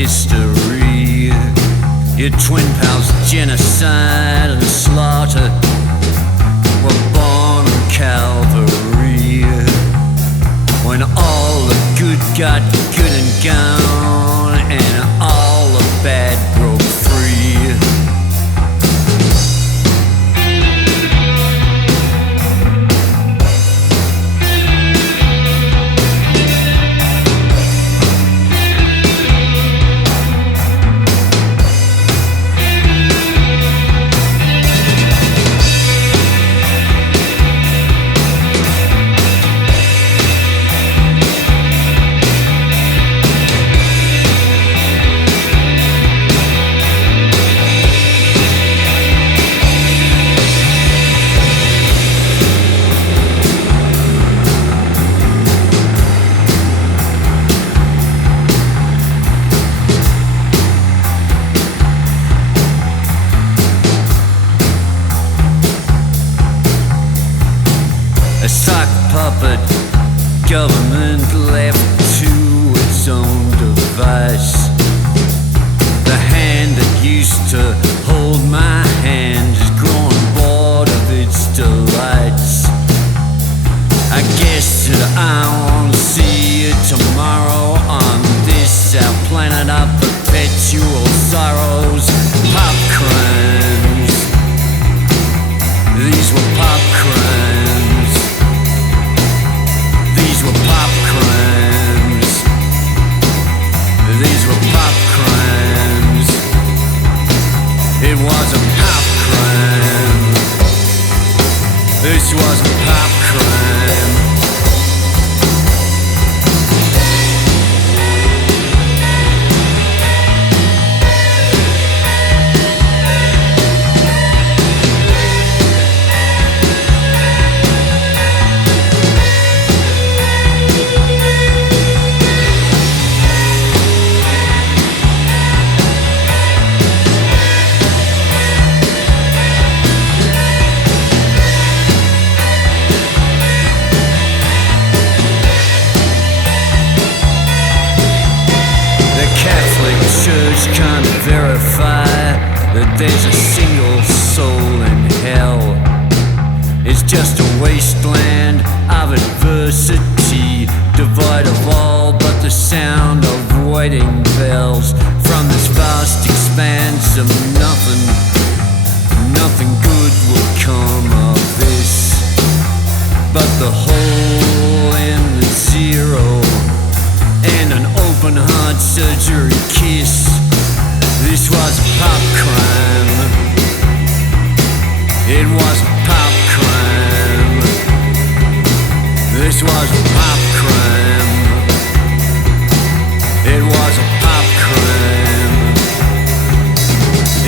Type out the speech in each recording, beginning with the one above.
history. Your twin pals, genocide and slaughter, were born on Calvary. When all the good got good and gone, and all the bad broke free. A sock puppet government left to its own device. The hand that used to hold my hand is growing bored of its delights. I guess that I won't see you tomorrow on this our planet of perpetual sorrows. Pop crimes. These were pop crimes. These were pop crimes. These were pop crimes. It was a pop crime. This was a pop crime. Church can't verify that there's a single soul in hell. It's just a wasteland of adversity, devoid of all but the sound of waiting bells. From this vast expanse of nothing, nothing good will come of this, but the hole in the zero and an open heart surgery kiss. This was a pop crime. It was a pop crime. This was a pop crime. It was a pop crime.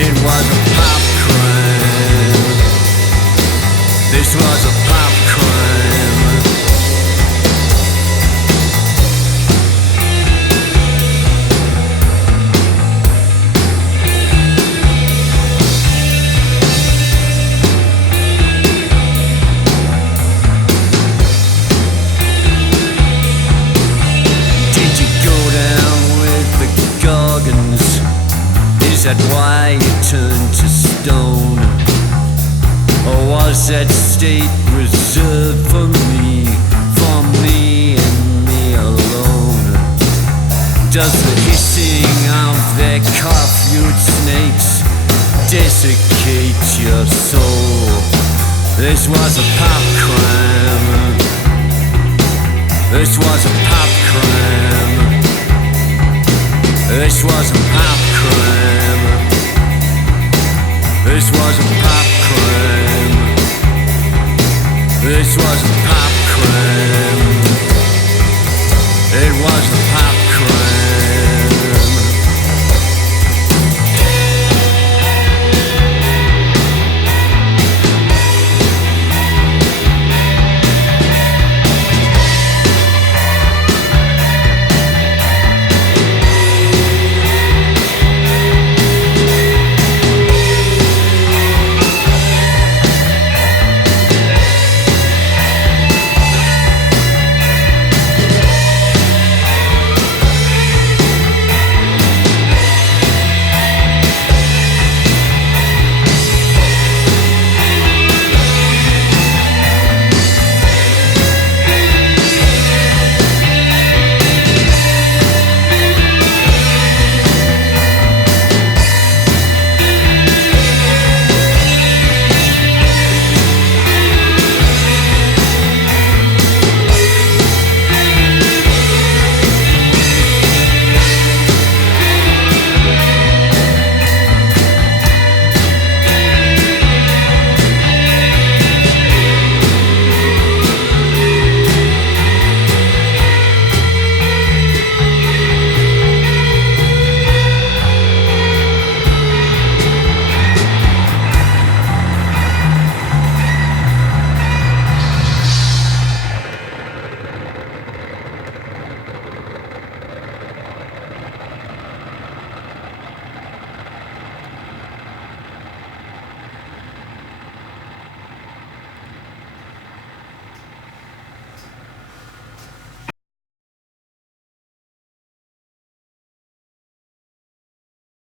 It was a pop crime. This was a pop crime. Is that why you turned to stone? Or was that state reserved for me and me alone? Does the hissing of their carfute snakes desiccate your soul? This was a pop crime. This was a pop crime. This was a pop crime. This was a